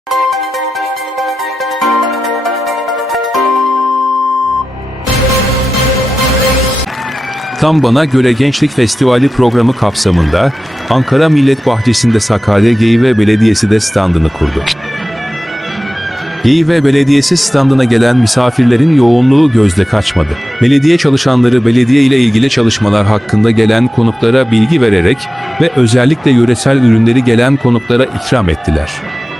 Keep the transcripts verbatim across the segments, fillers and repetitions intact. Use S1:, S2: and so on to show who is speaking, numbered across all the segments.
S1: Tam Bana Göre Gençlik Festivali programı kapsamında Ankara Millet Bahçesi'nde Sakarya Geyve Belediyesi de standını kurdu. Geyve Belediyesi standına gelen misafirlerin yoğunluğu gözde kaçmadı. Belediye çalışanları belediye ile ilgili çalışmalar hakkında gelen konuklara bilgi vererek ve özellikle yöresel ürünleri gelen konuklara ikram ettiler.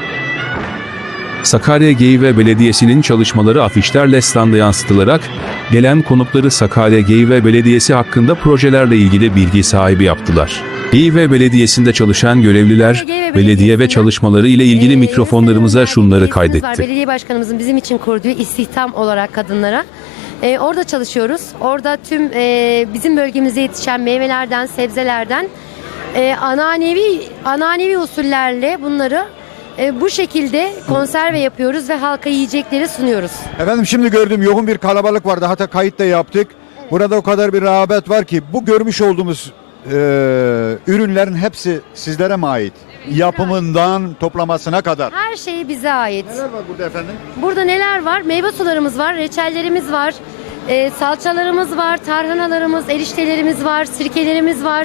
S1: Sakarya Geyve Belediyesi'nin çalışmaları afişlerle standa yansıtılarak gelen konukları Sakarya Geyve Belediyesi hakkında projelerle ilgili bilgi sahibi yaptılar. Geyve Belediyesi'nde çalışan görevliler, belediye ve çalışmaları ile ilgili mikrofonlarımıza şunları kaydetti.
S2: Belediye başkanımızın bizim için kurduğu istihdam olarak kadınlara. Ee, orada çalışıyoruz. Orada tüm e, bizim bölgemizde yetişen meyvelerden, sebzelerden e, ananevi, ananevi usullerle bunları e, bu şekilde konserve yapıyoruz ve halka yiyecekleri sunuyoruz.
S3: Efendim şimdi gördüğüm yoğun bir kalabalık vardı. Hatta kayıt da yaptık. Evet. Burada o kadar bir rağbet var ki bu görmüş olduğumuz e, ürünlerin hepsi sizlere mi ait? Evet, yapımından ait. Toplamasına kadar.
S2: Her şey bize ait.
S3: Neler var burada efendim?
S2: Burada neler var? Meyve sularımız var, reçellerimiz var, e, salçalarımız var, tarhanalarımız, eriştelerimiz var, sirkelerimiz var.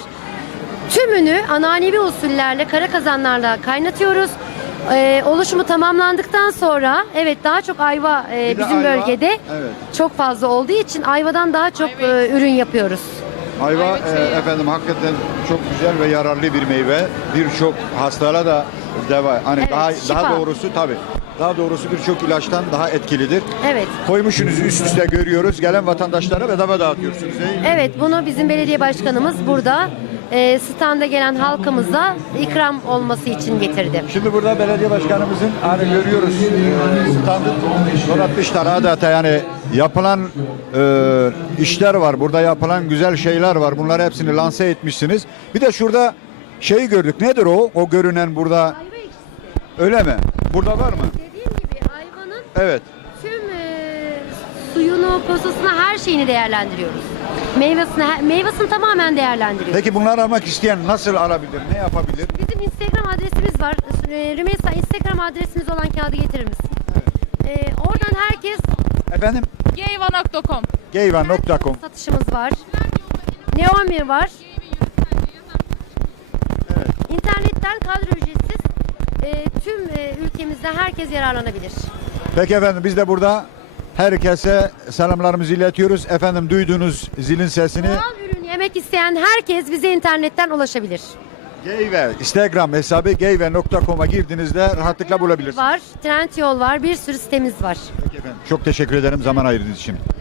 S2: Tümünü ananevi usullerle, kara kazanlarla kaynatıyoruz. Ee, oluşumu tamamlandıktan sonra evet daha çok ayva e, bizim ayva, bölgede evet. çok fazla olduğu için ayvadan daha çok e, ürün yapıyoruz.
S3: Ayva, ayva e, efendim hakikaten çok güzel ve yararlı bir meyve. Birçok hastalara da deva. Hani evet, daha şifa. daha doğrusu tabii. Daha doğrusu birçok ilaçtan daha etkilidir.
S2: Evet.
S3: Koymuşsunuz üst üste görüyoruz. Gelen vatandaşlara bedava dağıtıyorsunuz değil mi?
S2: Evet, bunu bizim belediye başkanımız burada e, standa gelen halkımıza ikram olması için getirdi.
S3: Şimdi burada belediye başkanımızın hani görüyoruz e, standı donatmışlar adeta, yani yapılan e, işler var. Burada yapılan güzel şeyler var. Bunları hepsini lanse etmişsiniz. Bir de şurada şeyi gördük. Nedir o? O görünen burada. Öyle mi? Burada var mı?
S2: Dediğim gibi ayvanın
S3: evet.
S2: tüm e, suyunu, posasını, her şeyini değerlendiriyoruz. Meyvesini, meyvesini tamamen değerlendiriyoruz.
S3: Peki bunları almak isteyen nasıl alabilir? Ne yapabilir?
S2: Bizim Instagram adresimiz var. E, Rümeysa, Instagram adresimiz olan kağıdı getirir misin? Evet. E, oradan herkes...
S3: Efendim?
S4: geyva nokta com
S3: geyva nokta com
S2: satışımız var. Neomi var. Evet. İnternetten kadro ücretsiz. E, tüm e, ülkemizde herkes yararlanabilir.
S3: Peki efendim, biz de burada herkese selamlarımızı iletiyoruz. Efendim duyduğunuz zilin sesini.
S2: Doğal ürün yemek isteyen herkes bize internetten ulaşabilir.
S3: Geyve Instagram hesabı geyve nokta com'a girdiğinizde rahatlıkla bulabilirsiniz.
S2: Var, Trendyol var, bir sürü sitemiz var.
S3: Peki efendim, çok teşekkür ederim zaman ayırdığınız için.